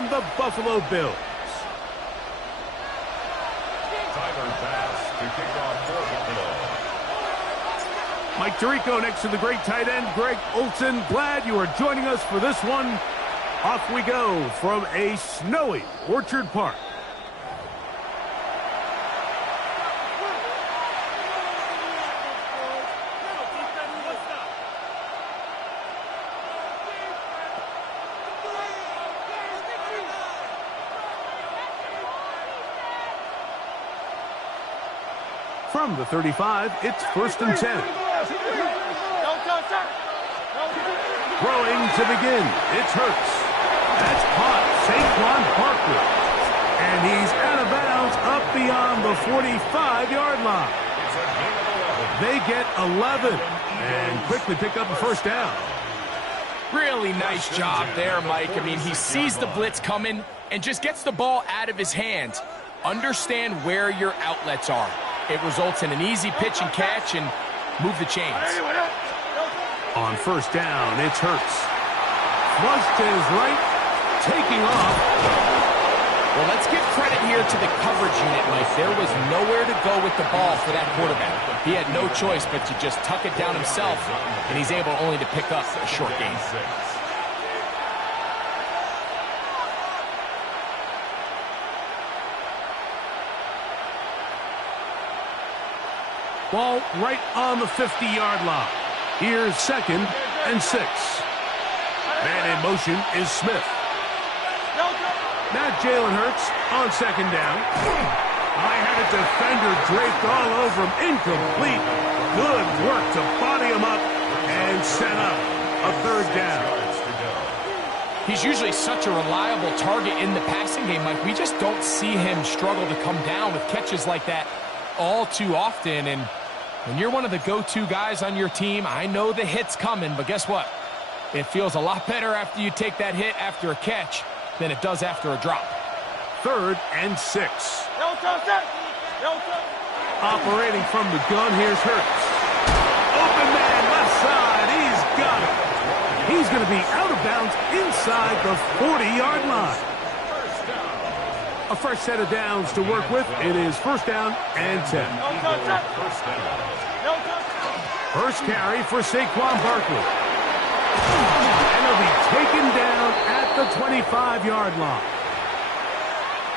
and the Buffalo Bills. Tyler Bass to kick off for Buffalo. Mike Tirico next to the great tight end, Greg Olsen. Glad you are joining us for this one. Off we go from a snowy Orchard Park. From the 35, it's 1st and 10. Throwing to begin, it's Hurts. That's caught, Saquon Barkley. And he's out of bounds up beyond the 45-yard line. They get 11 and quickly pick up a 1st down. Really nice job there, Mike. I mean, he sees the blitz coming and just gets the ball out of his hands. Understand where your outlets are. It results in an easy pitch and catch and move the chains. On 1st down, it's Hurts. Flushed to his right, taking off. Well, let's give credit here to the coverage unit, Mike. There was nowhere to go with the ball for that quarterback. He had no choice but to just tuck it down himself, and he's able only to pick up a short gain. Ball right on the 50-yard line. Here's 2nd and 6. Man in motion is Smith. Now Jalen Hurts on 2nd down. I had a defender draped all over him. Incomplete. Good work to body him up and set up a 3rd down. He's usually such a reliable target in the passing game, Mike. We just don't see him struggle to come down with catches like that all too often. And when you're one of the go-to guys on your team, I know the hit's coming, but guess what? It feels a lot better after you take that hit after a catch than it does after a drop. 3rd and 6. Operating from the gun, here's Hurts. Open man, left side, he's got it. He's going to be out of bounds inside the 40-yard line. A fresh set of downs to work with. It is 1st down and 10. First carry for Saquon Barkley. And he'll be taken down at the 25-yard line.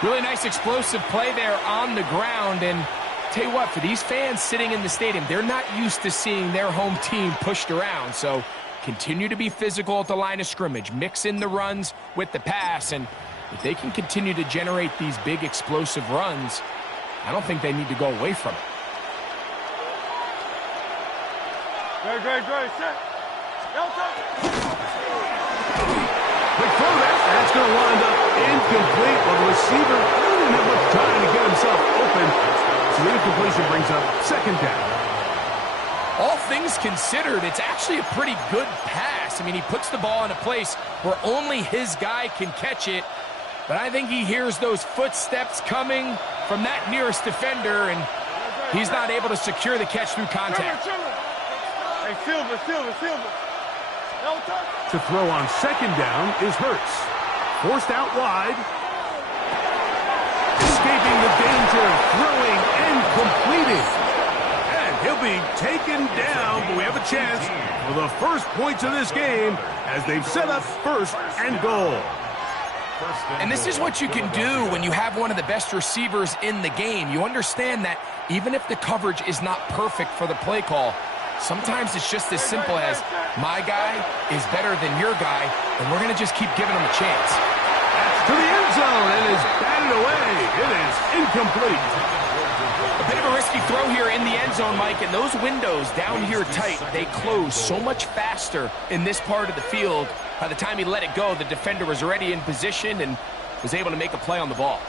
Really nice explosive play there on the ground. And tell you what, for these fans sitting in the stadium, they're not used to seeing their home team pushed around. So continue to be physical at the line of scrimmage. Mix in the runs with the pass. And if they can continue to generate these big explosive runs, I don't think they need to go away from it. Quick throw there. That's going to wind up incomplete. Well, the receiver didn't have much time to get himself open. So the incompletion brings up 2nd down. All things considered, it's actually a pretty good pass. I mean, he puts the ball in a place where only his guy can catch it. But I think he hears those footsteps coming from that nearest defender, and he's not able to secure the catch through contact. Hey, Silver. To throw on 2nd down is Hurts. Forced out wide. Escaping the danger, throwing and completing. And he'll be taken down, but we have a chance for the first points of this game as they've set up 1st and goal. And this is what you can do when you have one of the best receivers in the game. You understand that even if the coverage is not perfect for the play call, sometimes it's just as simple as my guy is better than your guy, and we're going to just keep giving him a chance. That's to the end zone and is batted away. It is incomplete. A bit of a risky throw here in the end zone, Mike, and those windows down here tight, they close so much faster in this part of the field. By the time he let it go, the defender was already in position and was able to make a play on the ball.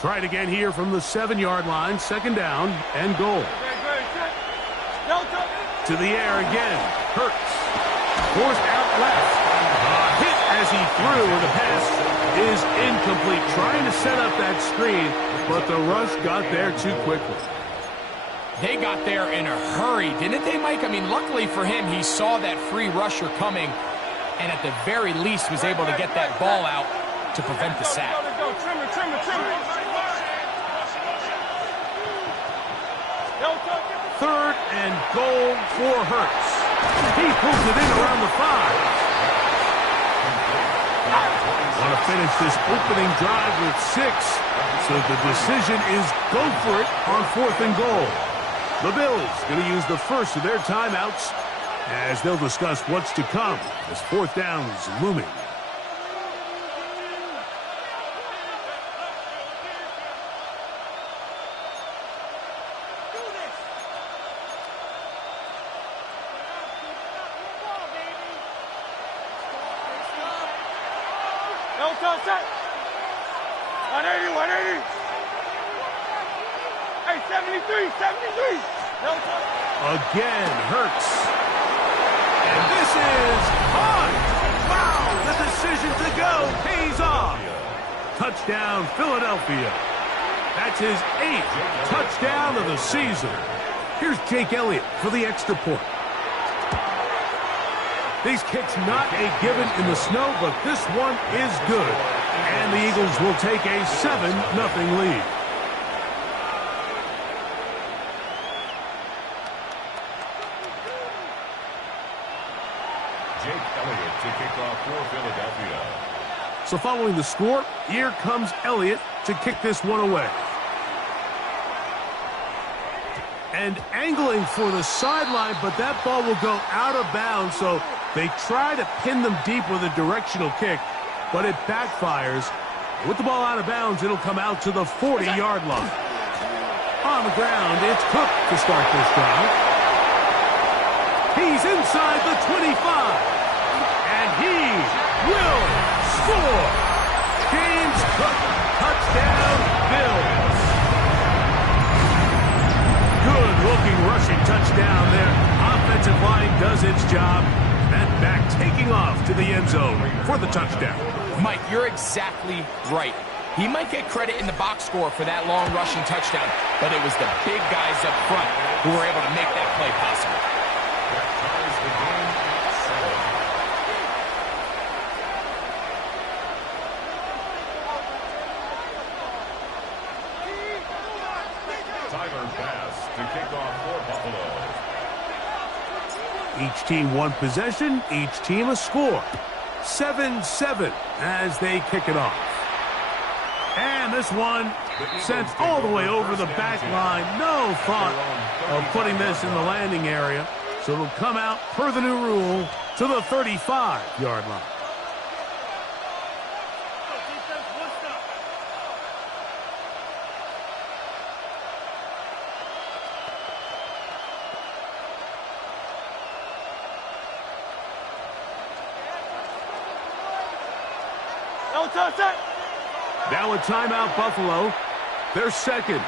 Try it again here from the 7-yard line. 2nd down and goal. To the air again. Hurts. Forced out left. Hit as he threw, and the pass is incomplete. Trying to set up that screen, but the rush got there too quickly. They got there in a hurry, didn't they, Mike? I mean, luckily for him, he saw that free rusher coming and at the very least was able to get that ball out to prevent the sack. Third and goal for Hurts. He pulls it in around the 5. Want to finish this opening drive with 6. So the decision is go for it on 4th and goal. The Bills going to use the first of their timeouts as they'll discuss what's to come as 4th down is looming. Set. 180, 180. Hey, 73, 73. Again, Hurts. And this is on. Wow, the decision to go pays off. Touchdown, Philadelphia. That's his 8th touchdown of the season. Here's Jake Elliott for the extra point. These kicks not a given in the snow, but this one is good. And the Eagles will take a 7-0 lead. Jake Elliott to kick off for Philadelphia. So following the score, here comes Elliott to kick this one away. And angling for the sideline, but that ball will go out of bounds, so they try to pin them deep with a directional kick, but it backfires. With the ball out of bounds, it'll come out to the 40-yard line. On the ground, it's Cook to start this drive. He's inside the 25, and he will score. James Cook, touchdown, Bills. Good-looking rushing touchdown there. Offensive line does its job. That back taking off to the end zone for the touchdown. Mike, you're exactly right. He might get credit in the box score for that long rushing touchdown, but it was the big guys up front who were able to make that play possible. That ties the game at 7. Tyler Bass to kick off for Buffalo. Each team one possession, each team a score. 7-7 as they kick it off. And this one sent all the way over the back line. No thought of putting this in the landing area. So it'll come out per the new rule to the 35-yard line. Now a timeout, Buffalo. They're second.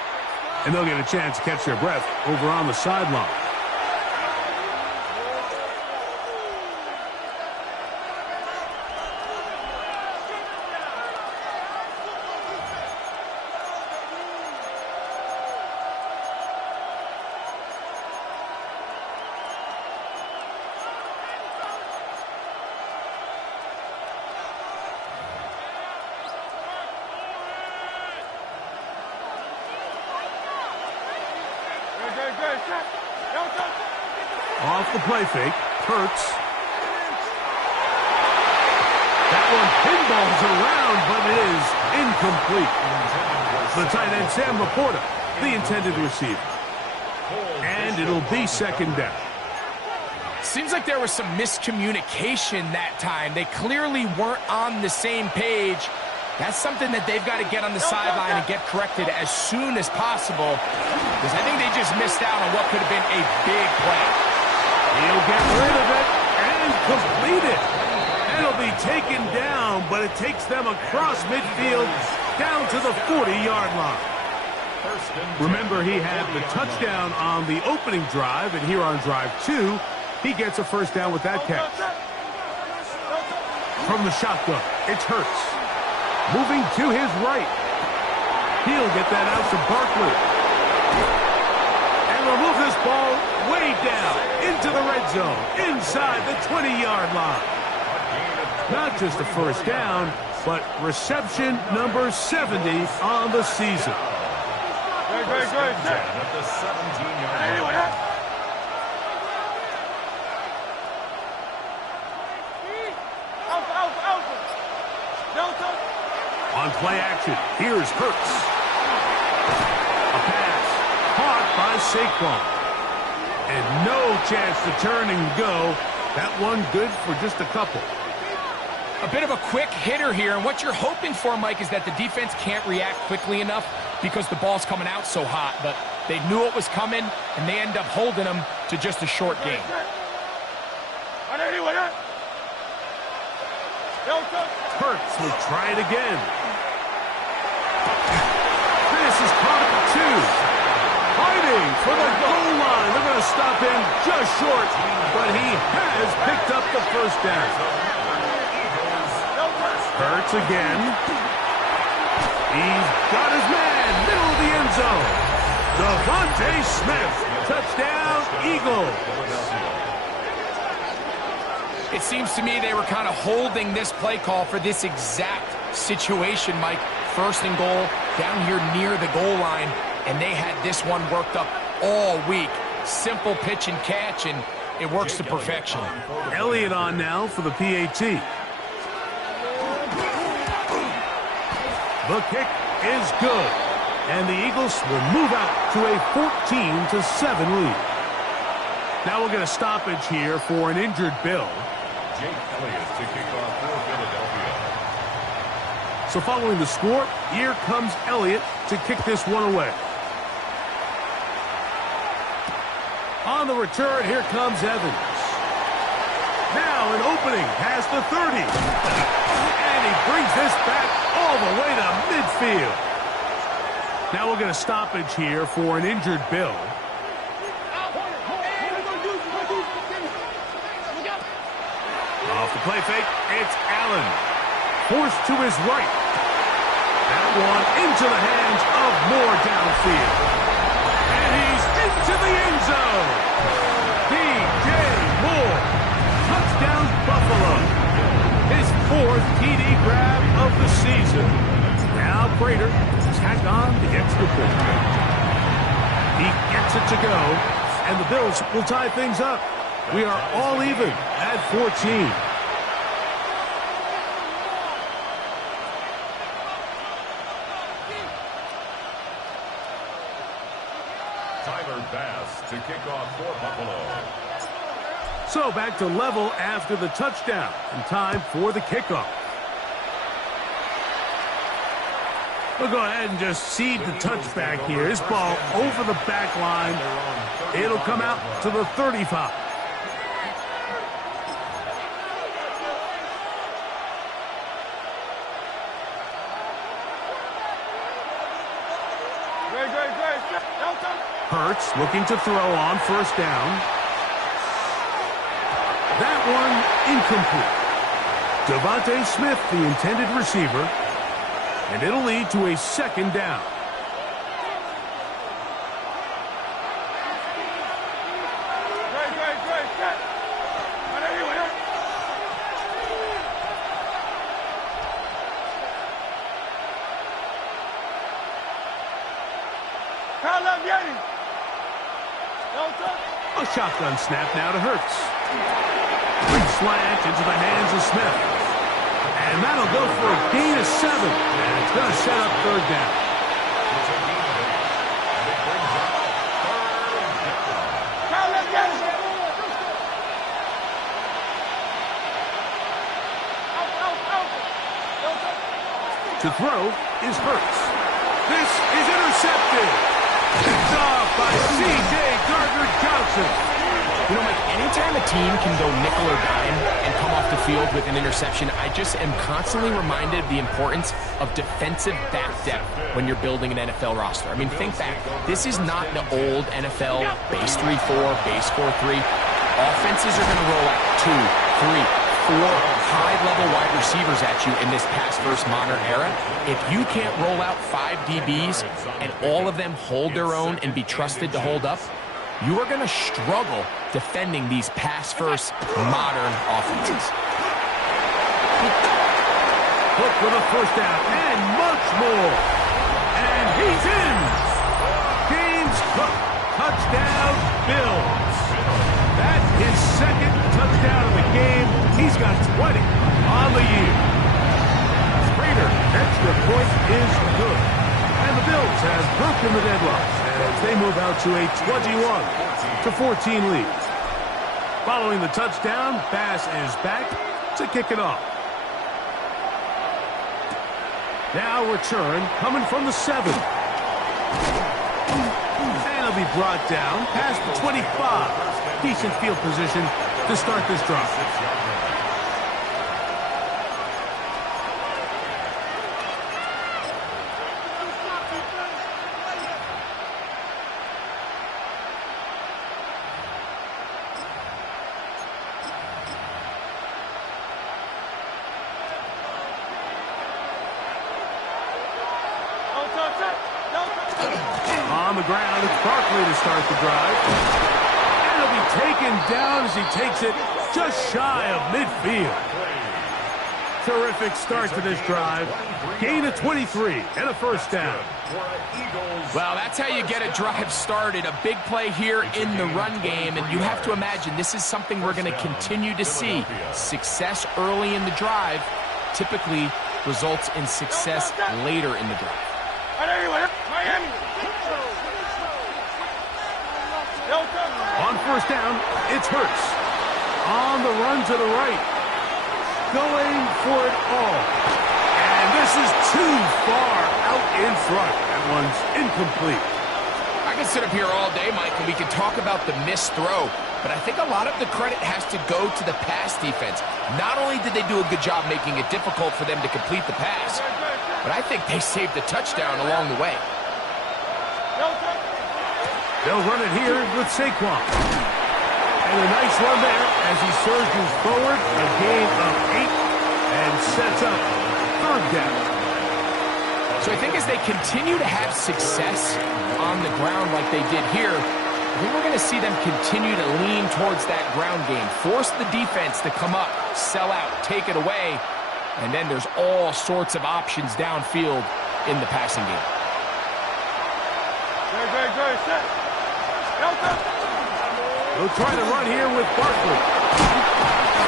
And they'll get a chance to catch their breath over on the sideline. Off the play fake, Hurts. That one pinballs around, but it is incomplete. The tight end, Sam Laporta, the intended receiver. And it'll be second down. Seems like there was some miscommunication that time. They clearly weren't on the same page. That's something that they've got to get on the sideline and get corrected as soon as possible, because I think they just missed out on what could have been a big play. He'll get rid of it and complete it. It'll be taken down, but it takes them across midfield down to the 40-yard line. Remember, he had the touchdown on the opening drive, and here on drive 2, he gets a first down with that catch. From the shotgun, it's Hurts. Moving to his right. He'll get that out to Barkley. And the into the red zone, inside the 20-yard line. Not just a first down, but reception number 70 on the season. Great. At the 17-yard line. On play action, here's Hurts. A pass caught by Saquon. And no chance to turn and go. That one good for just a couple. A bit of a quick hitter here, and what you're hoping for, Mike, is that the defense can't react quickly enough because the ball's coming out so hot. But they knew it was coming, and they end up holding them to just a short game. Hurts will try it again. This is caught at the 2. Fighting for the goal line. They're going to stop him just short, but he has picked up the first down. Hurts again. He's got his man, middle of the end zone. Devontae Smith, touchdown, Eagles. It seems to me they were kind of holding this play call for this exact situation, Mike. First and goal, down here near the goal line, and they had this one worked up all week. Simple pitch and catch, and it works to perfection. Elliott on now for the PAT. The kick is good, and the Eagles will move out to a 14-7 lead. Now we'll get a stoppage here for an injured Bill. Jake Elliott to kick off for Philadelphia. So following the score, here comes Elliott to kick this one away. On the return, here comes Evans. Now an opening past the 30. And he brings this back all the way to midfield. Now we'll get a stoppage here for an injured Bill. Off the play fake, it's Allen. Forced to his right. That one into the hands of Moore downfield. And he's into the end zone. DJ Moore. Touchdown Buffalo. His 4th TD grab of the season. Now Prater tack on the extra point. He gets it to go, and the Bills will tie things up. We are all even at 14. Tyler Bass to kick off for Buffalo. So back to level after the touchdown, and time for the kickoff. We'll go ahead and just cede the touchback here. This ball over the back line. It'll come out to the 35. Hurts looking to throw on first down. That one incomplete. Devontae Smith, the intended receiver, and it'll lead to a second down. A shotgun snap now to Hurts. Quick slant into the hands of Smith. And that'll go for a gain of 7. And it's going to set up third down. To throw is Hurts. This is intercepted. Picked off by C.J. Gardner-Johnson. You know, Mike, anytime a team can go nickel or dime and come off the field with an interception, I just am constantly reminded of the importance of defensive back depth when you're building an NFL roster. I mean, think back. This is not the old NFL base 3-4, base 4-3. Offenses are going to roll out 2, 3, 4 high-level wide receivers at you in this pass-first modern era. If you can't roll out 5 DBs and all of them hold their own and be trusted to hold up, you are going to struggle defending these pass-first modern offenses. Hook with a first down and much more. And he's in. James Cook, touchdown Bills. That's his second touchdown of the game. He's got 20 on the year. Prater, extra point is good. And the Bills have broken the deadlock as they move out to a 21-14 lead. Following the touchdown, Bass is back to kick it off. Now return coming from the 7. And it'll be brought down past the 25. Decent field position to start this drive. On the ground, it's Barkley to start the drive. And he'll be taken down as he takes it just shy of midfield. Terrific start to this drive. Gain of 23 and a first down. Well, that's how you get a drive started. A big play here in the run game, and you have to imagine this is something we're going to continue to see. Success early in the drive typically results in success later in the drive. On first down, it's Hurts. On the run to the right. Going for it all. And this is too far out in front. That one's incomplete. I can sit up here all day, Mike, and we can talk about the missed throw, but I think a lot of the credit has to go to the pass defense. Not only did they do a good job making it difficult for them to complete the pass, but I think they saved the touchdown along the way. They'll run it here with Saquon. And a nice run there as he surges forward. A gain of 8 and sets up third down. So I think as they continue to have success on the ground like they did here, I think we're going to see them continue to lean towards that ground game. Force the defense to come up, sell out, take it away, and then there's all sorts of options downfield in the passing game. Good, set. They'll try to run here with Barkley.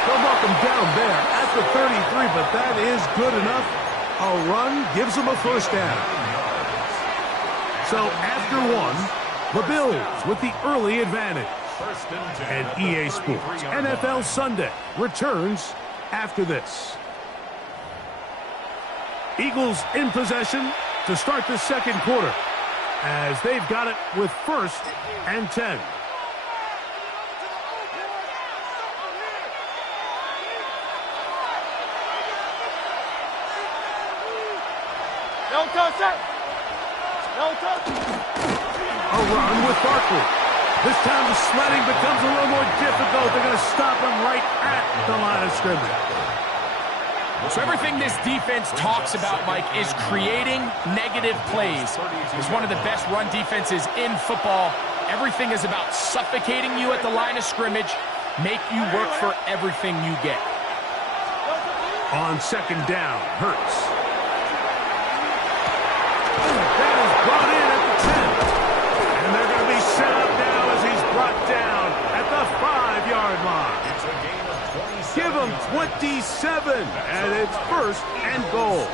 They'll knock him down there at the 33, but that is good enough. A run gives them a first down. So after one, the Bills with the early advantage. And EA Sports NFL Sunday returns after this. Eagles in possession to start the second quarter, as they've got it with first and 10. A run with Barkley. This time the sledding becomes a little more difficult. They're going to stop him right at the line of scrimmage. So everything this defense talks about, Mike, is creating negative plays. It's one of the best run defenses in football. Everything is about suffocating you at the line of scrimmage, make you work for everything you get. On second down, Hurts. That is brought in at the 10. And they're going to be set up now as he's brought down at the 5-yard line. Give him 27, and it's first and goal.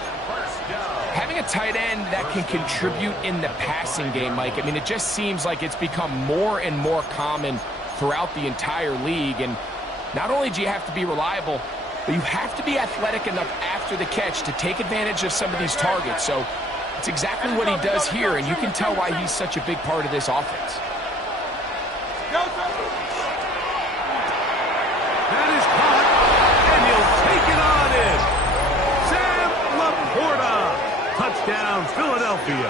Having a tight end that can contribute in the passing game, Mike, I mean, it just seems like it's become more and more common throughout the entire league. And not only do you have to be reliable, but you have to be athletic enough after the catch to take advantage of some of these targets. So it's exactly what he does here, and you can tell why he's such a big part of this offense. That is caught, and he'll take it on in. Sam Laporta. Touchdown, Philadelphia.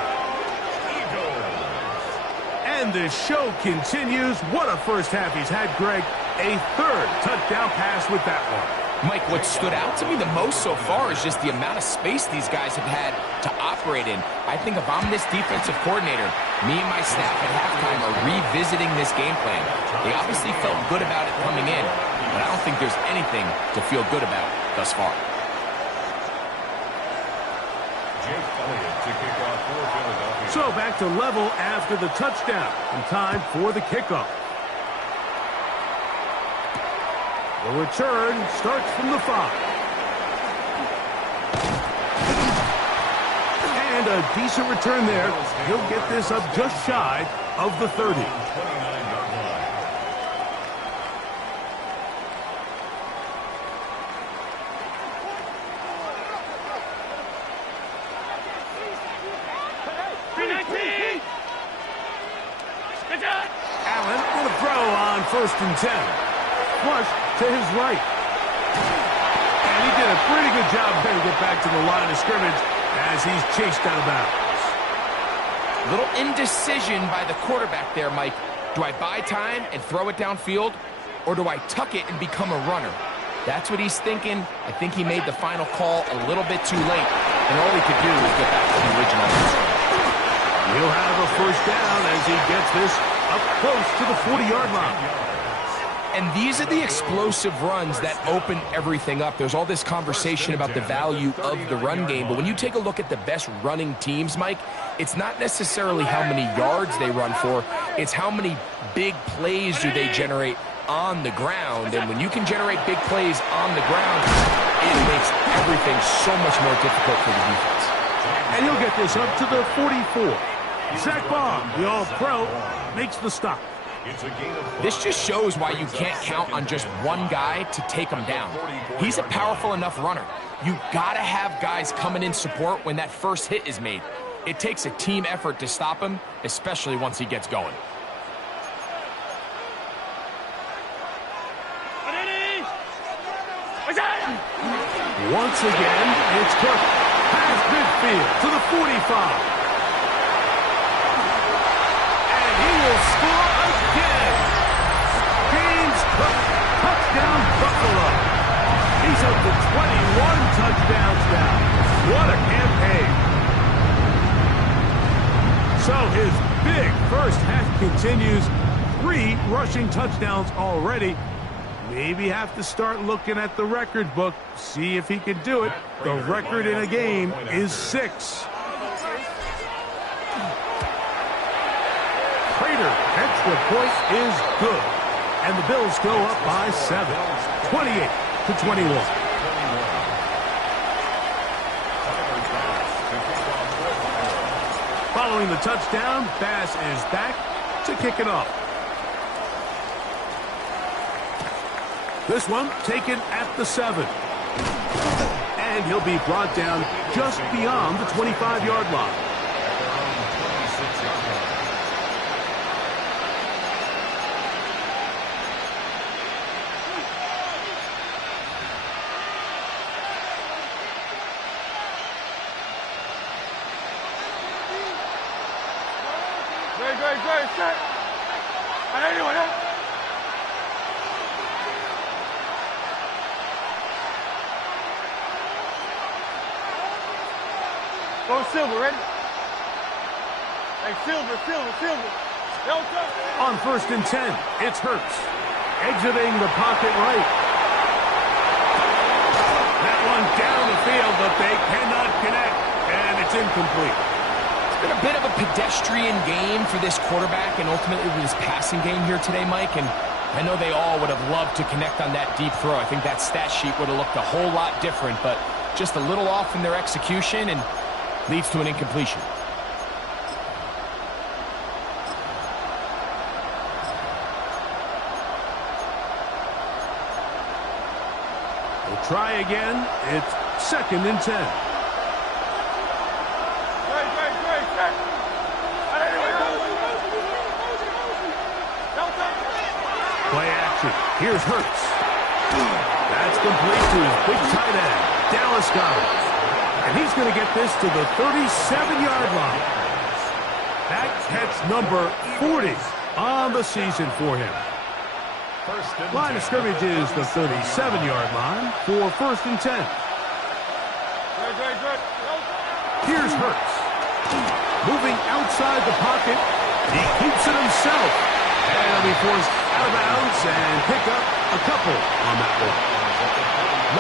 And the show continues. What a first half he's had, Greg. A third touchdown pass with that one. Mike, what stood out to me the most so far is just the amount of space these guys have had to operate in. I think if I'm this defensive coordinator, me and my staff at halftime are revisiting this game plan. They obviously felt good about it coming in, but I don't think there's anything to feel good about thus far. Jake Elliott to kick off for Philadelphia. So back to level after the touchdown, and time for the kickoff. The return starts from the 5. And a decent return there. He'll get this up just shy of the 30. 29-yard line. Allen on a throw on 1st and 10. Flush to his right. And he did a pretty good job there to get back to the line of scrimmage as he's chased out of bounds. Little indecision by the quarterback there, Mike. Do I buy time and throw it downfield, or do I tuck it and become a runner? That's what he's thinking. I think he made the final call a little bit too late, and all he could do was get back to the original answer. He'll have a 1st down as he gets this up close to the 40-yard line. And these are the explosive runs that open everything up. There's all this conversation about the value of the run game, but when you take a look at the best running teams, Mike, it's not necessarily how many yards they run for, it's how many big plays do they generate on the ground. And when you can generate big plays on the ground, it makes everything so much more difficult for the defense. And he'll get this up to the 44. Zach Baum, the All-Pro, makes the stop. This just shows why you can't count on just one guy to take him down. He's a powerful enough runner. You gotta have guys coming in support when that first hit is made. It takes a team effort to stop him, especially once he gets going. Once again, it's Cook. Past midfield to the 45. And he will score again. James Cook, touchdown Buffalo. He's up to 21 touchdowns now. What a campaign. So his big first half continues. 3 rushing touchdowns already. Maybe have to start looking at the record book, see if he can do it. The record in a game is 6. Prater, extra point is good. And the Bills go up by 7, 28-21. Following the touchdown, Bass is back to kick it off. This one taken at the 7. And he'll be brought down just beyond the 25-yard line. Great, set. On anyone, huh? Go Silver, ready? Hey, Silver. Delta. On 1st and 10, it's Hurts. Exiting the pocket right. That one down the field, but they cannot connect. And it's incomplete. It's been a bit of a pedestrian game for this quarterback and ultimately this passing game here today, Mike. And I know they all would have loved to connect on that deep throw. I think that stat sheet would have looked a whole lot different, but just a little off in their execution and leads to an incompletion. We'll try again. It's 2nd and 10. Great, set. On anyone, Delta. Play action. Here's Hurts. That's complete to his big tight end, Dallas Goedert. And he's going to get this to the 37-yard line. That's catch number 40 on the season for him. Line of scrimmage is the 37-yard line for 1st and 10. Here's Hurts. Moving outside the pocket. He keeps it himself. And he'll be forced out of bounds and pick up a couple on that one.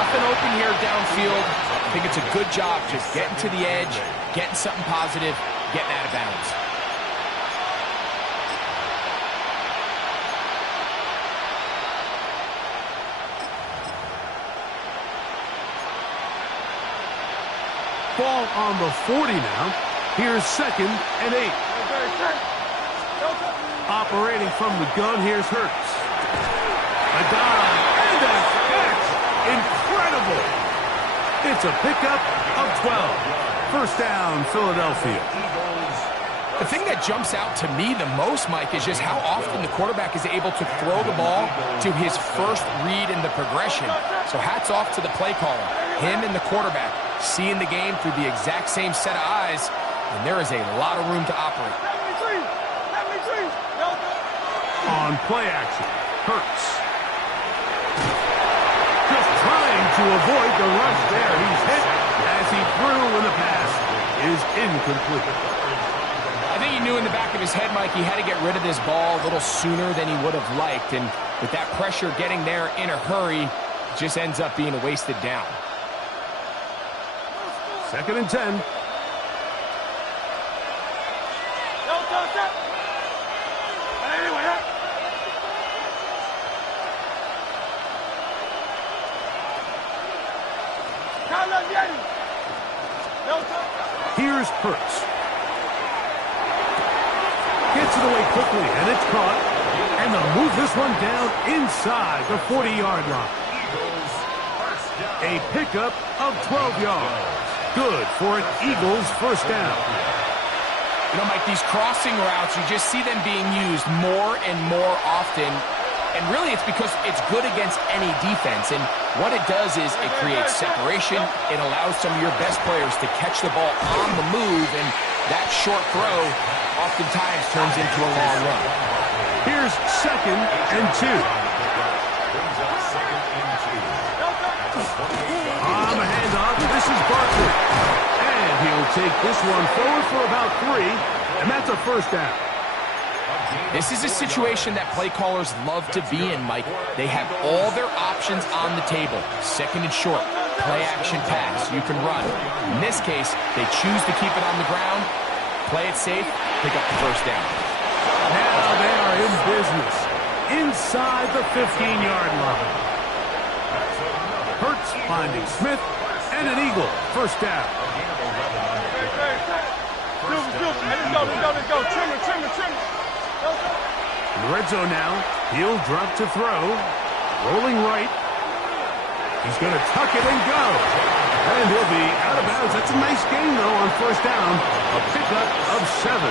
Nothing open here downfield. I think it's a good job just getting to the edge, getting something positive, getting out of bounds. Ball on the 40 now. Here's 2nd and 8. Operating from the gun, here's Hurts. A dive and a catch. Incredible. It's a pickup of 12. 1st down, Philadelphia. The thing that jumps out to me the most, Mike, is just how often the quarterback is able to throw the ball to his first read in the progression. So hats off to the play caller. Him and the quarterback seeing the game through the exact same set of eyes, and there is a lot of room to operate. On play action, Hurts. Just trying to avoid the rush there. He's hit as he threw when the pass is incomplete. I think he knew in the back of his head, Mike, he had to get rid of this ball a little sooner than he would have liked, and with that pressure getting there in a hurry, it just ends up being a wasted down. 2nd and 10. Here's Hurts. Gets it away quickly, and it's caught. And they'll move this one down inside the 40-yard line. A pickup of 12 yards. Good for an Eagles 1st down. You know, Mike, these crossing routes, you just see them being used more and more often. And really, it's because it's good against any defense. And what it does is it creates separation. It allows some of your best players to catch the ball on the move. And that short throw oftentimes turns into a long run. Here's 2nd and 2. On the handoff, this is Barkley. And he'll take this one forward for about 3. And that's a 1st down. This is a situation that play callers love to be in, Mike. They have all their options on the table. 2nd and short, play action pass, you can run. In this case, they choose to keep it on the ground, play it safe, pick up the 1st down. Now they are in business inside the 15-yard line. Hurts finding Smith and an Eagle 1st down. Let's go. Trim it. In the red zone now, he'll drop to throw. Rolling right. He's going to tuck it and go. And he'll be out of bounds. That's a nice gain, though, on 1st down. A pickup of 7.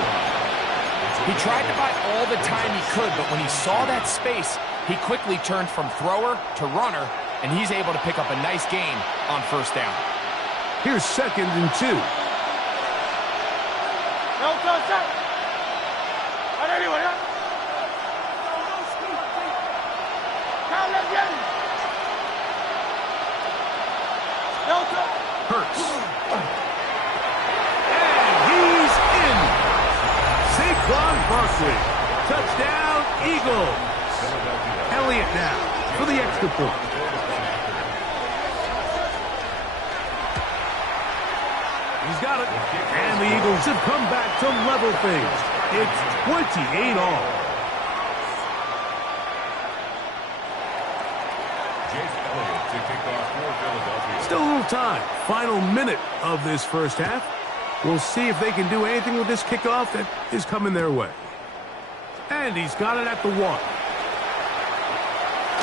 He tried to buy all the time he could, but when he saw that space, he quickly turned from thrower to runner, and he's able to pick up a nice gain on 1st down. Here's 2nd and 2. Hurts. And he's in. Saquon Barkley. Touchdown, Eagles. Elliott now for the extra point. He's got it. And the Eagles have come back to level things. It's 28 all. Still a little time. Final minute of this 1st half. We'll see if they can do anything with this kickoff that is coming their way. And he's got it at the 1.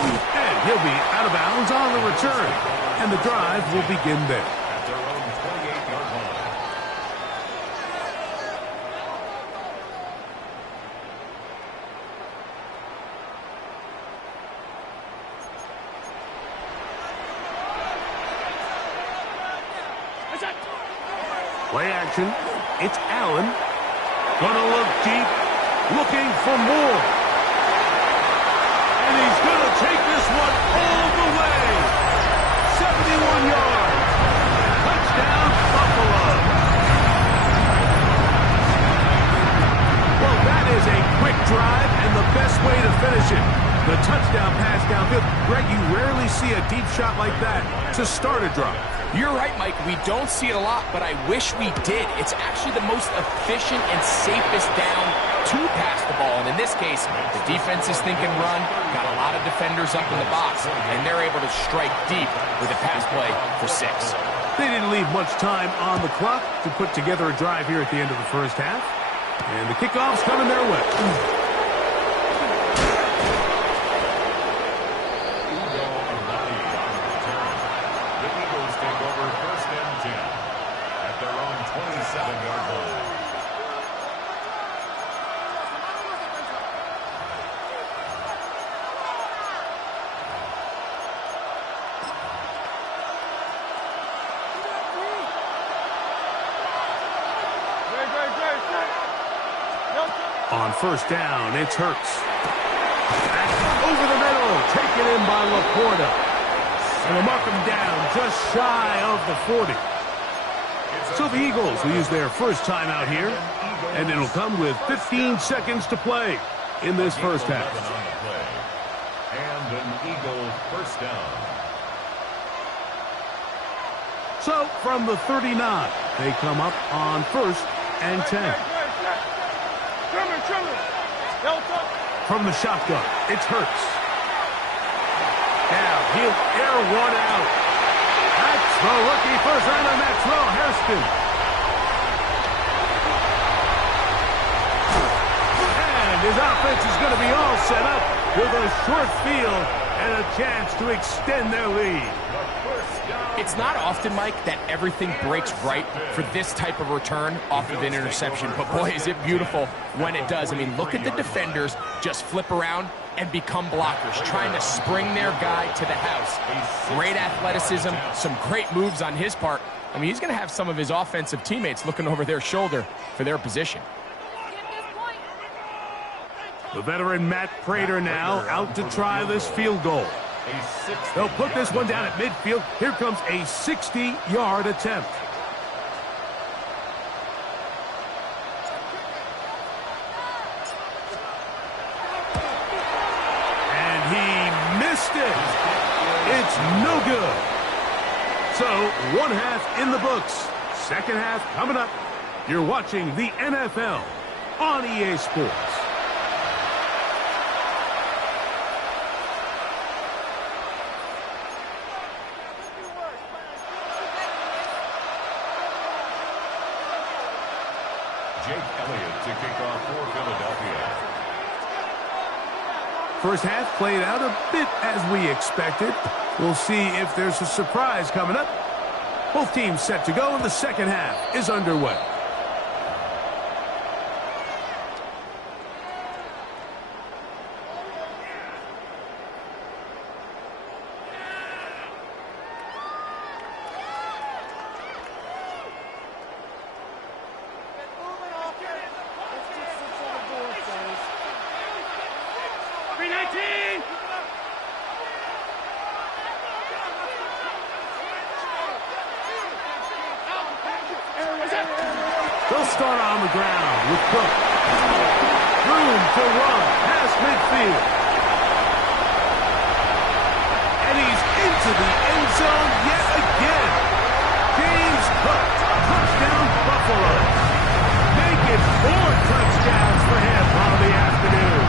And he'll be out of bounds on the return. And the drive will begin there. Play action. It's Allen. Gonna look deep. Looking for more. And he's gonna drive and the best way to finish it. The touchdown pass downfield. Greg, you rarely see a deep shot like that to start a drive. You're right, Mike. We don't see it a lot, but I wish we did. It's actually the most efficient and safest down to pass the ball. And in this case, the defense is thinking run, got a lot of defenders up in the box, and they're able to strike deep with a pass play for 6. They didn't leave much time on the clock to put together a drive here at the end of the first half. And the kickoff's coming their way. The Eagles take over 1st and 10 at their own 27-yard line. On 1st down, it's Hurts. Back over the middle, taken in by Laporta. And they'll mark him down just shy of the 40. So the Eagles will use their first timeout here, and it'll come with 15 seconds to play in this first half. And an Eagle 1st down. So from the 39, they come up on 1st and 10. From the shotgun, it's Hurts. Now he'll air one out. That's the rookie first rounder, Maxwell Hairston. And his offense is going to be all set up with a short field and a chance to extend their lead. It's not often, Mike, that everything breaks right for this type of return off of an interception. But, boy, is it beautiful when it does. I mean, look at the defenders just flip around and become blockers, trying to spring their guy to the house. Great athleticism, some great moves on his part. I mean, he's going to have some of his offensive teammates looking over their shoulder for their position. The veteran Matt Prater now out to try this field goal. They'll put this one down at midfield. Here comes a 60-yard attempt. And he missed it. It's no good. So, 1 half in the books. 2nd half coming up. You're watching the NFL on EA Sports. Jake Elliott to kick off for Philadelphia. First half played out a bit as we expected. We'll see if there's a surprise coming up. Both teams set to go, and the 2nd half is underway. They'll start on the ground with Cook. Room to run past midfield. And he's into the end zone yet again. James Cook, touchdown Buffalo. Make it 4 touchdowns for him on the afternoon.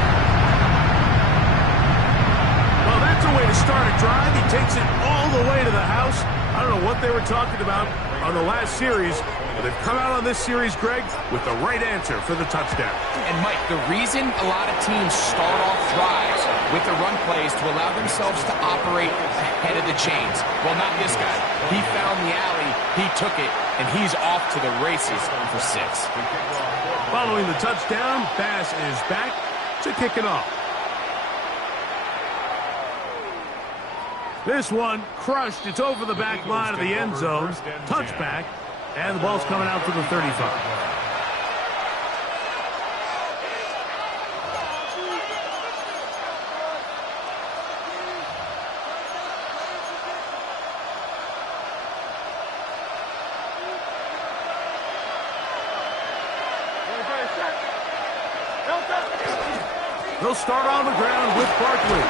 Well, that's a way to start a drive. He takes it all the way to the house. I don't know what they were talking about on the last series, but they've come out on this series, Greg, with the right answer for the touchdown. And, Mike, the reason a lot of teams start off drives with the run plays to allow themselves to operate ahead of the chains. Well, not this guy. He found the alley, he took it, and he's off to the races for 6. Following the touchdown, Bass is back to kick it off. This one crushed. It's over the back line of the end zone. Touchback. And the ball's coming out to the 35. They'll start on the ground with Barkley.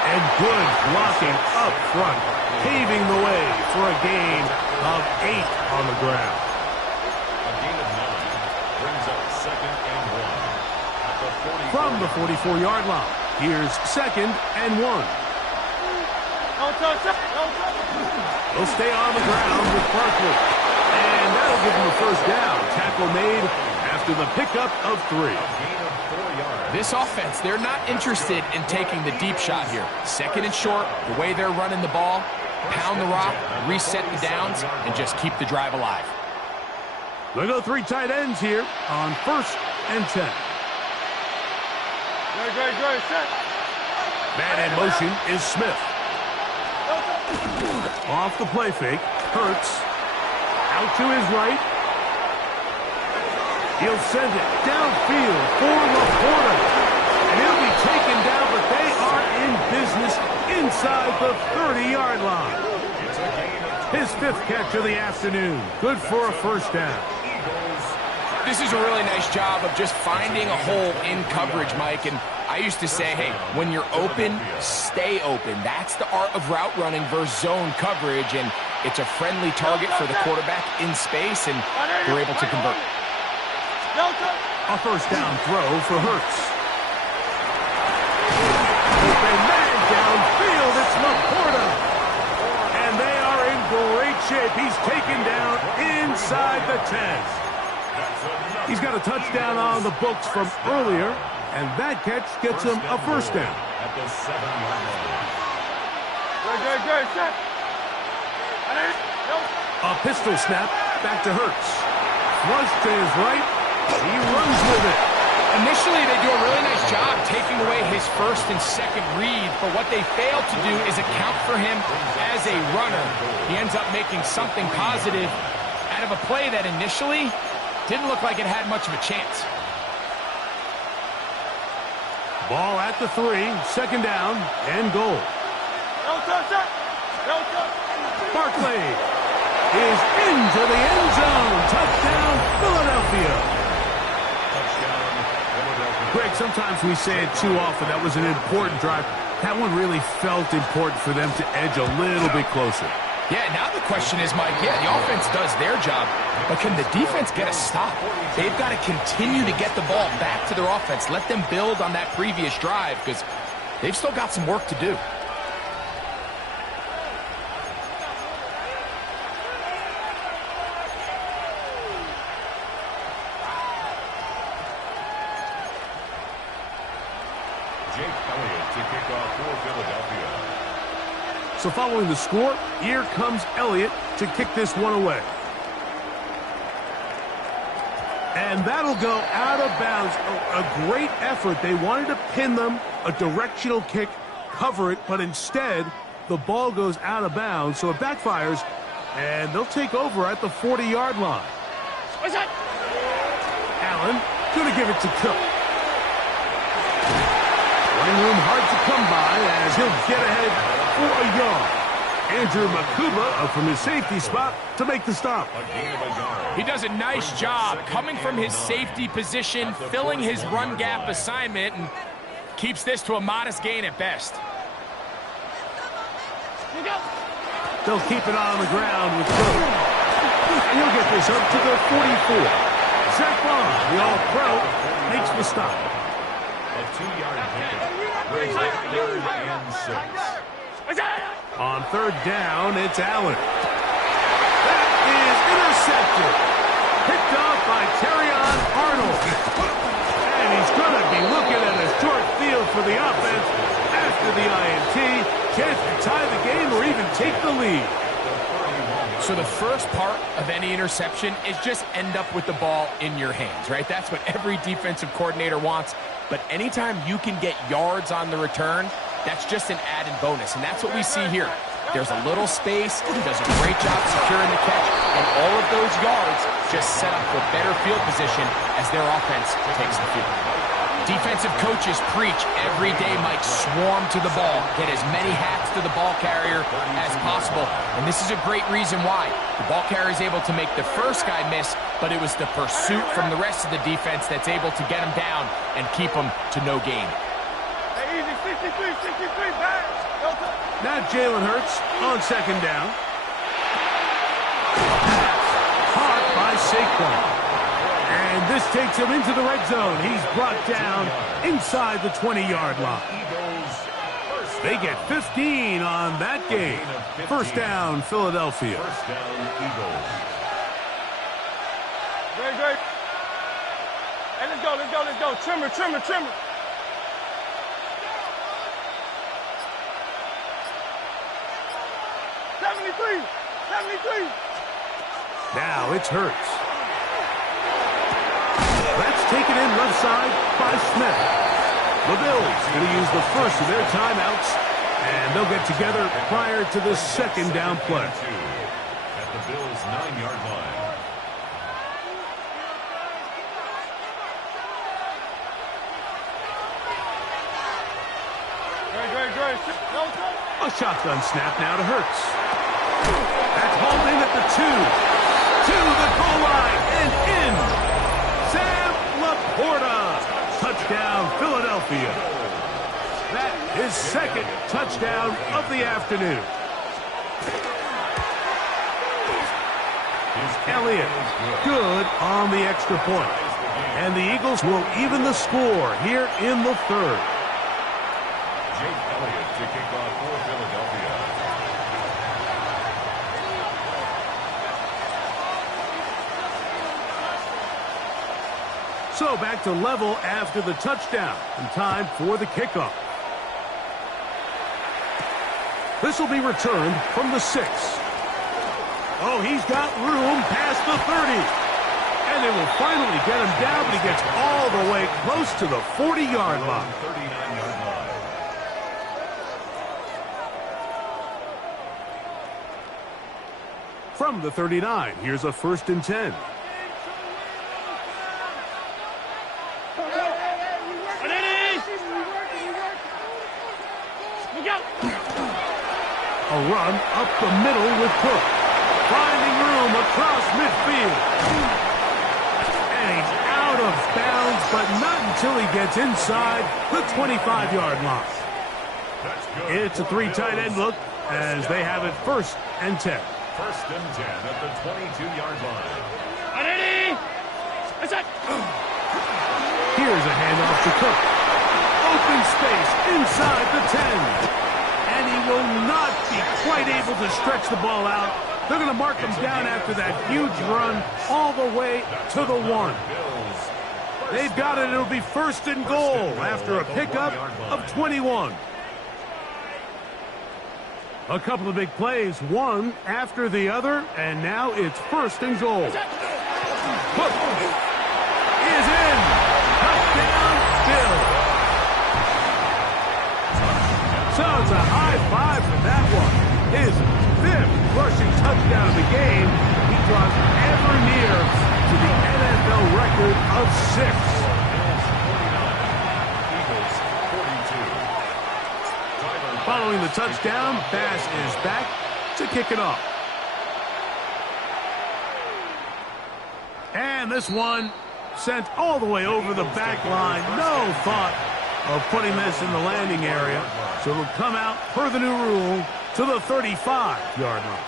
And good blocking up front, paving the way for a gain of 8 on the ground. A gain of 9 brings up 2nd and 1 at the 44. From the 44-yard line, here's 2nd and 1. Don't touch it. Don't touch it. They'll stay on the ground with Barkley. And that'll give them a first down. Tackle made after the pickup of 3. Gain of 4 yards. This offense, they're not interested in taking the deep shot here. 2nd and short, the way they're running the ball, pound the rock, reset the downs, and just keep the drive alive. They go 3 tight ends here on 1st and 10. Great, set. Man in motion is Smith. Off the play fake, Hurts. Out to his right. He'll send it downfield for Laporta. And he'll be taken down, but they are in business inside the 30-yard line. It's a gain of 2. His 5th catch of the afternoon. Good for a first down. This is a really nice job of just finding a hole in coverage, Mike. And I used to say, hey, when you're open, stay open. That's the art of route running versus zone coverage. And it's a friendly target for the quarterback in space, and they're able to convert. A first down throw for Hurts. Open man downfield, it's Laporta. And they are in great shape. He's taken down inside the 10. He's got a touchdown on the books from earlier, and that catch gets him a first down. At the 7-yard line. Great, set. A pistol snap back to Hurts. Flush to his right. He runs with it. Initially, they do a really nice job taking away his 1st and 2nd read, but what they fail to do is account for him as a runner. He ends up making something positive out of a play that initially didn't look like it had much of a chance. Ball at the 3, 2nd down, and goal. Don't touch it. Don't touch it. Barkley is into the end zone. Touchdown, Philadelphia. Touchdown, Philadelphia. Greg, sometimes we say it too often. That was an important drive. That one really felt important for them to edge a little bit closer. Yeah, now the question is, Mike, yeah, the offense does their job, but can the defense get a stop? They've got to continue to get the ball back to their offense. Let them build on that previous drive, because they've still got some work to do. Jake Elliott to kick off for Philadelphia. So following the score, here comes Elliott to kick this one away. And that'll go out of bounds. A great effort. They wanted to pin them, a directional kick, cover it, but instead the ball goes out of bounds, so it backfires, and they'll take over at the 40-yard line. Allen going to give it to Cook. Running room hard to come by as he'll get ahead for a yard. Andrew Makuba up from his safety spot to make the stop. He does a nice job coming from his safety position, filling his run gap assignment, and keeps this to a modest gain at best. They'll keep it on the ground with Cook. And he'll get this up to the 44. Zach Bond, the All-Pro, makes the stop. A 2-yard pickup brings up 3rd and 6. On 3rd down, it's Allen. That is intercepted. Picked off by Terrion Arnold. And he's going to be looking at a short field for the offense after the INT. Chance to tie the game or even take the lead. So the first part of any interception is just end up with the ball in your hands, right? That's what every defensive coordinator wants. But anytime you can get yards on the return, that's just an added bonus, and that's what we see here. There's a little space, he does a great job securing the catch, and all of those yards just set up for better field position as their offense takes the field. Defensive coaches preach every day, Mike, swarm to the ball. Get as many hats to the ball carrier as possible. And this is a great reason why. The ball carrier is able to make the first guy miss, but it was the pursuit from the rest of the defense that's able to get him down and keep him to no gain. Hey, easy, 63, back. Now Jalen Hurts on second down. Caught by Saquon. And this takes him into the red zone. He's brought down inside the 20-yard line. They get 15 on that game. First down, Philadelphia. First down, Eagles. Great. Hey, let's go. Trimmer. 73. Now it's Hurts. That's taken in left side by Smith. The Bills going to use the first of their timeouts, and they'll get together prior to the second down play. At the Bills' 9-yard line. Great. A shotgun snap now to Hurts. That's hauled in at the 2. To the goal line and in. Sam Laporta. Touchdown, Philadelphia. That is second touchdown of the afternoon. Elliott, good on the extra point. And the Eagles will even the score here in the third. Jake Elliott to kick off for Philadelphia. So back to level after the touchdown, and time for the kickoff. This will be returned from the 6. Oh, he's got room past the 30. And they will finally get him down, but he gets all the way close to the 40-yard line. 39-yard line. From the 39, here's a 1st and 10. A run up the middle with Cook. Finding room across midfield. And he's out of bounds, but not until he gets inside the 25-yard line. It's a 3 tight end look as they have it 1st and 10. 1st and 10 at the 22-yard line. Here's a handoff to Cook. Open space inside the 10. And he will not be quite able to stretch the ball out. They're going to mark him down after that huge run all the way to the 1. They've got it. It'll be 1st and goal after a pickup of 21. A couple of big plays, one after the other, and now it's 1st and goal. Cook is in. Touchdown, Bill. So it's a high five for that one. His 5th rushing touchdown of the game. He draws ever near to the NFL record of 6. Following the touchdown, Bass is back to kick it off. And this one sent all the way over the back line. No thought of putting this in the landing area. So it'll come out, per the new rule, to the 35-yard line.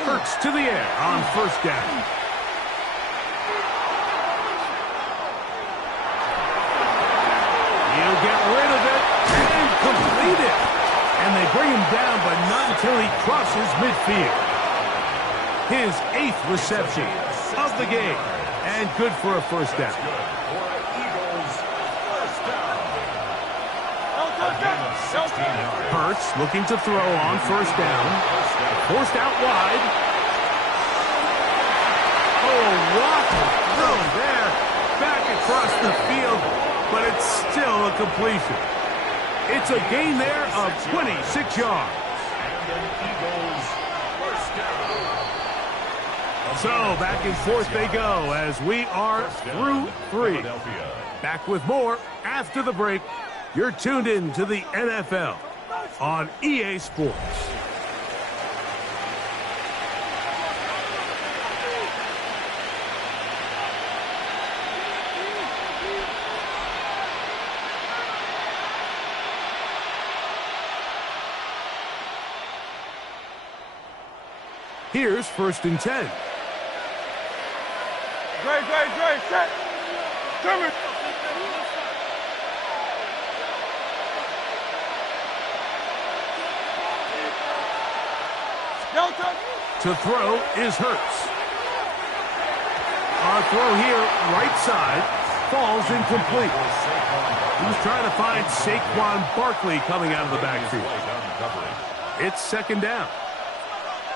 Hurts to the air on 1st down. He'll get rid of it and complete it. And they bring him down, but not until he crosses midfield. His 8th reception of the game. And good for a 1st down. Hurts looking to throw on 1st down. Forced out wide. Oh, what a throw there. Back across the field, but it's still a completion. It's a gain there of 26 yards. And an Eagles first down. So back and forth they go as we are through 3. Philadelphia. Back with more after the break. You're tuned in to the NFL on EA Sports. Here's 1st and 10. Dre, set. Come To throw is Hurts. Our throw here, right side, falls incomplete. He was trying to find Saquon Barkley coming out of the backfield. It's 2nd down.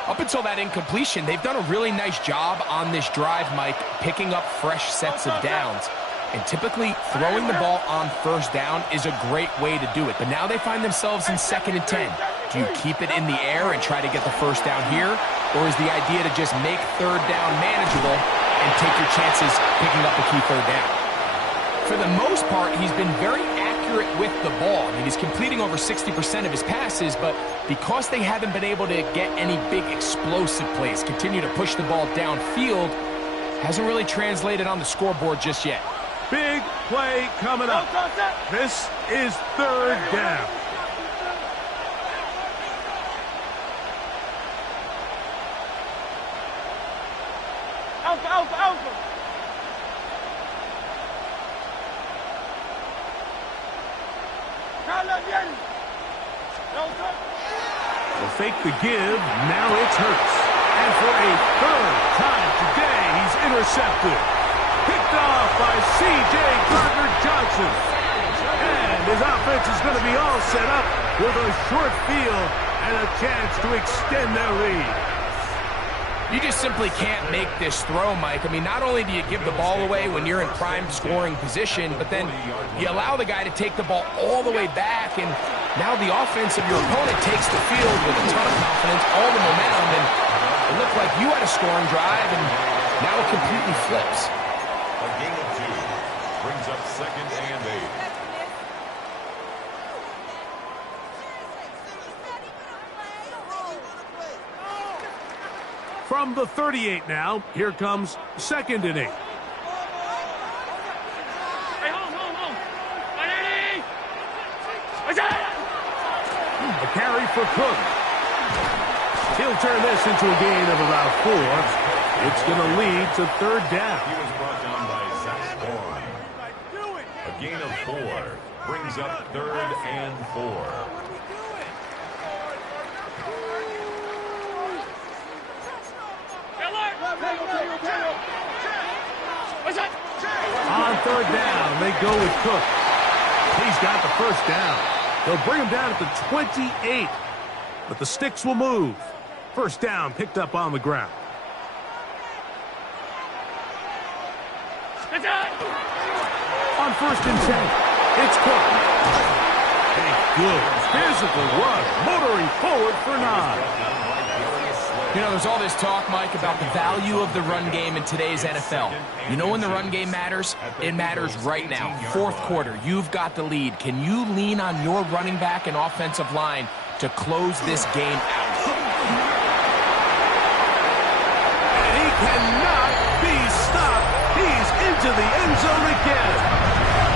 Up until that incompletion, they've done a really nice job on this drive, Mike, picking up fresh sets of downs. And typically, throwing the ball on 1st down is a great way to do it. But now they find themselves in 2nd and 10. Do you keep it in the air and try to get the 1st down here? Or is the idea to just make 3rd down manageable and take your chances picking up a key 3rd down? For the most part, he's been very accurate with the ball. I mean, he's completing over 60% of his passes, but because they haven't been able to get any big explosive plays, continue to push the ball downfield, hasn't really translated on the scoreboard just yet. Big play coming up. This is 3rd down. Alpha. Will fake the give. Now it's Hurts. And for a 3rd time today, he's intercepted. Picked off by C.J. Gardner-Johnson. And his offense is going to be all set up with a short field and a chance to extend their lead. You just simply can't make this throw, Mike. I mean, not only do you give the ball away when you're in prime scoring position, but then you allow the guy to take the ball all the way back, and now the offense of your opponent takes the field with a ton of confidence, all the momentum, and it looked like you had a scoring drive, and now it completely flips. A gain of 2 brings up 2nd and 8. From the 38 now, here comes 2nd and 8. A carry for Cook. He'll turn this into a gain of about 4. It's going to lead to 3rd down. He was brought down by Zach Bourne. A gain of 4 brings up 3rd and 4. On 3rd down, they go with Cook. He's got the 1st down. They'll bring him down at the 28, but the sticks will move. 1st down picked up on the ground. On 1st and 10, it's Cook. A good physical run, motoring forward for 9. You know, there's all this talk, Mike, about the value of the run game in today's NFL. You know when the run game matters? It matters right now. 4th quarter, you've got the lead. Can you lean on your running back and offensive line to close this game out? And he cannot be stopped. He's into the end zone again.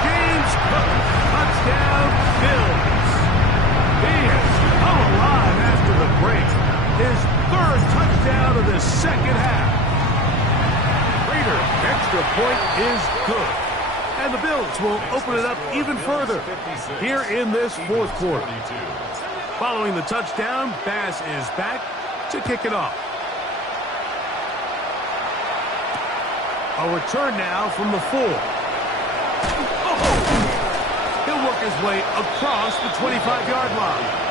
James Cook, touchdown, Bills. He has come alive after the break. His 3rd touchdown of the 2nd half. Raider, extra point is good. And the Bills will open it up even further here in this 4th quarter. Following the touchdown, Bass is back to kick it off. A return now from the 4. He'll work his way across the 25-yard line.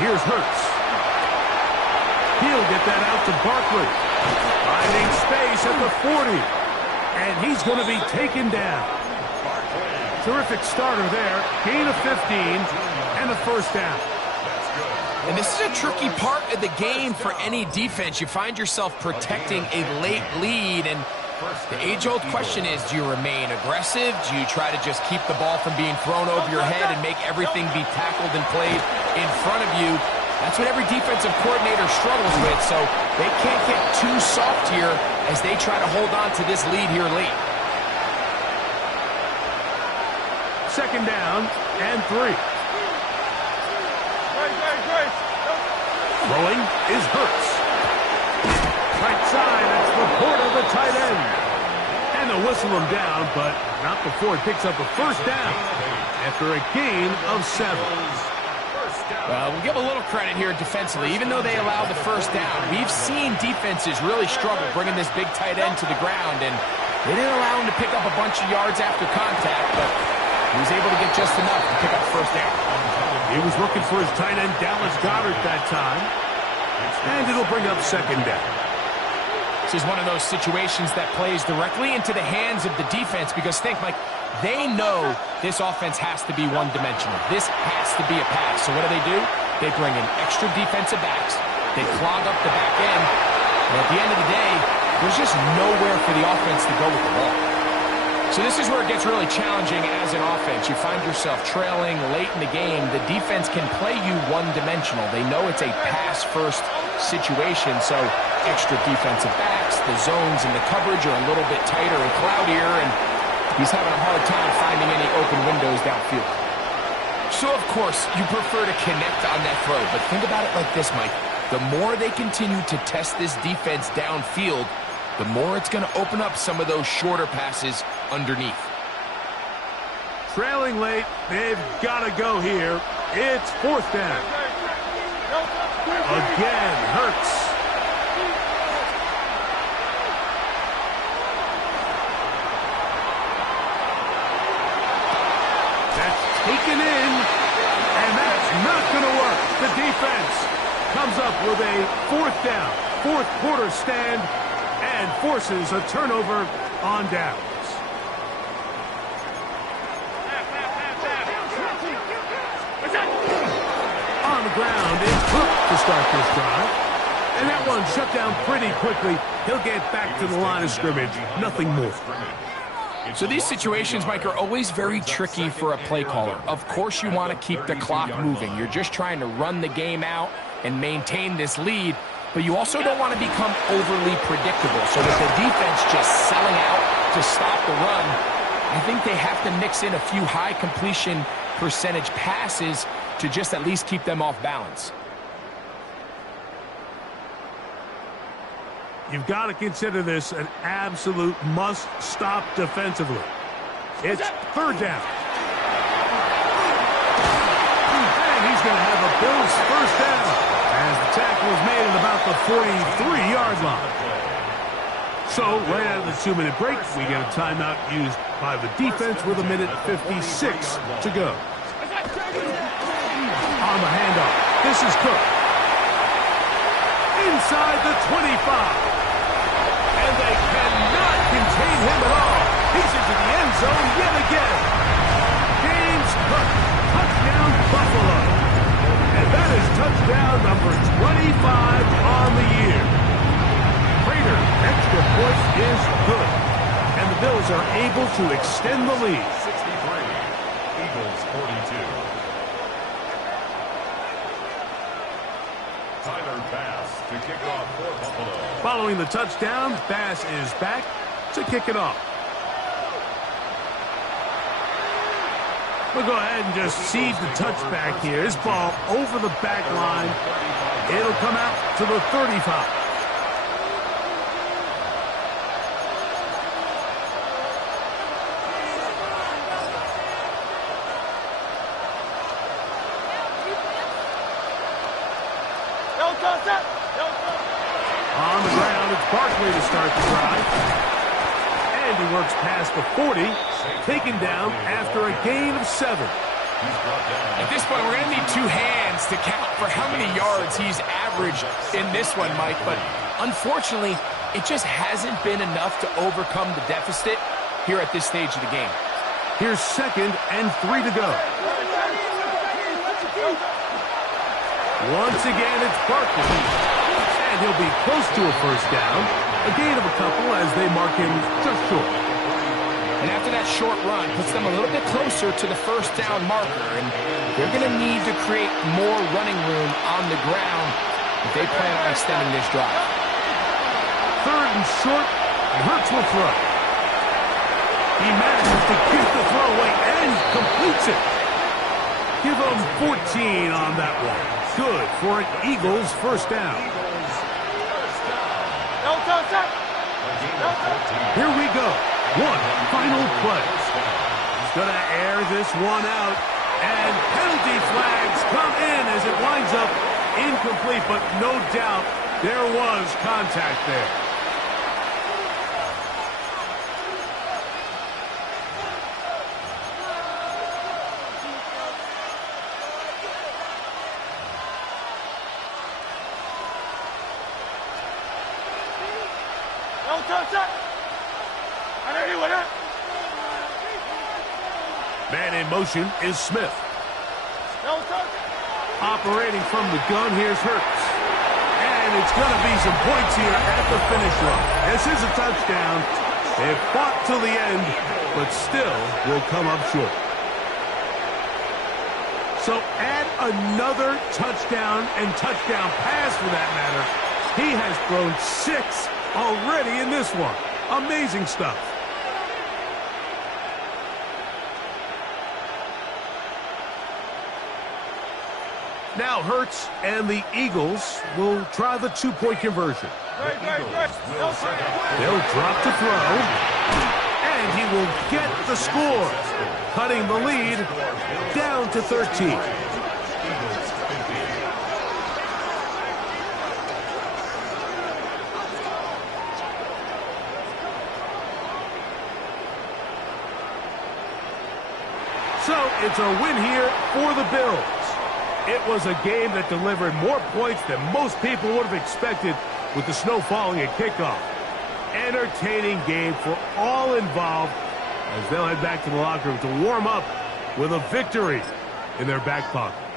Here's Hurts. He'll get that out to Barkley. Finding space at the 40. And he's going to be taken down. Terrific starter there. Gain of 15 and a first down. And this is a tricky part of the game for any defense. You find yourself protecting a late lead, and the age-old question is, do you remain aggressive? Do you try to just keep the ball from being thrown over your head and make everything be tackled and played in front of you? That's what every defensive coordinator struggles with, so they can't get too soft here as they try to hold on to this lead here late. Second down and 3. Throwing is Hurts. Right side, that's Laporta, the tight end. And they'll whistle him down, but not before he picks up a first down after a gain of 7. We'll give a little credit here defensively. Even though they allowed the first down, we've seen defenses really struggle bringing this big tight end to the ground, and they didn't allow him to pick up a bunch of yards after contact, but he was able to get just enough to pick up first down. He was looking for his tight end, Dallas Goedert, that time. And it'll bring up second down. This is one of those situations that plays directly into the hands of the defense because think, Mike, they know this offense has to be one-dimensional. This has to be a pass. So what do? They bring in extra defensive backs. They clog up the back end. And at the end of the day, there's just nowhere for the offense to go with the ball. So this is where it gets really challenging as an offense. You find yourself trailing late in the game. The defense can play you one-dimensional. They know it's a pass-first situation, so extra defensive backs, the zones and the coverage are a little bit tighter and cloudier, and he's having a hard time finding any open windows downfield. So, of course, you prefer to connect on that throw, but think about it like this, Mike. The more they continue to test this defense downfield, the more it's going to open up some of those shorter passes underneath. Trailing late, they've got to go here. It's fourth down. Again, Hurts. That's taken in, and that's not going to work. The defense comes up with a fourth down, fourth quarter stand, and forces a turnover on downs. On the ground, it's Cook to start this drive. And that one shut down pretty quickly. He'll get back to the line of scrimmage. Nothing more. So these situations, Mike, are always very tricky for a play caller. Of course you want to keep the clock moving. You're just trying to run the game out and maintain this lead. But you also don't want to become overly predictable. So with the defense just selling out to stop the run, I think they have to mix in a few high completion percentage passes to just at least keep them off balance. You've got to consider this an absolute must-stop defensively. It's third down. And he's going to have a Bills first down as the tackle is made at about the 43-yard line. So, right out of the 2-minute break, we get a timeout used by the defense with 1:56 to go. On the handoff, this is Cook. Inside the 25. And they cannot contain him at all. He's into the end zone yet again. James Cook, touchdown Buffalo. And that is touchdown number 25 on the year. Prater, extra point is good. And the Bills are able to extend the lead. 63, Eagles 42. Tyler Bass to kick off for Buffalo. Following the touchdown, Bass is back to kick it off. We'll go ahead and just cede the touchback here. This ball over the back line. It'll come out to the 35. On the ground, it's Barkley to start the drive. And he works past the 40, taken down after a gain of 7. At this point, we're going to need two hands to count for how many yards he's averaged in this one, Mike. But unfortunately, it just hasn't been enough to overcome the deficit here at this stage of the game. Here's 2nd and 3 to go. Once again, it's Barkley. And he'll be close to a first down. A gain of a couple as they mark him just short. And after that short run, puts them a little bit closer to the first down marker. And they're going to need to create more running room on the ground if they plan on extending this drive. 3rd and short, and Hurts will throw. He manages to keep the throw away and completes it. Give him 14 on that one. Good for an Eagles first down. Here we go. One final play. He's going to air this one out. And penalty flags come in as it winds up incomplete. But no doubt there was contact there. Man in motion is Smith. Operating from the gun, here's Hurts. And it's going to be some points here at the finish line. This is a touchdown. They fought till the end, but still will come up short. So add another touchdown and touchdown pass for that matter. He has thrown 6 already in this one. Amazing stuff. Now Hurts and the Eagles will try the 2-point conversion. They'll drop to throw. And he will get the score, cutting the lead down to 13. So it's a win here for the Bills. It was a game that delivered more points than most people would have expected with the snow falling at kickoff. Entertaining game for all involved as they'll head back to the locker room to warm up with a victory in their back pocket.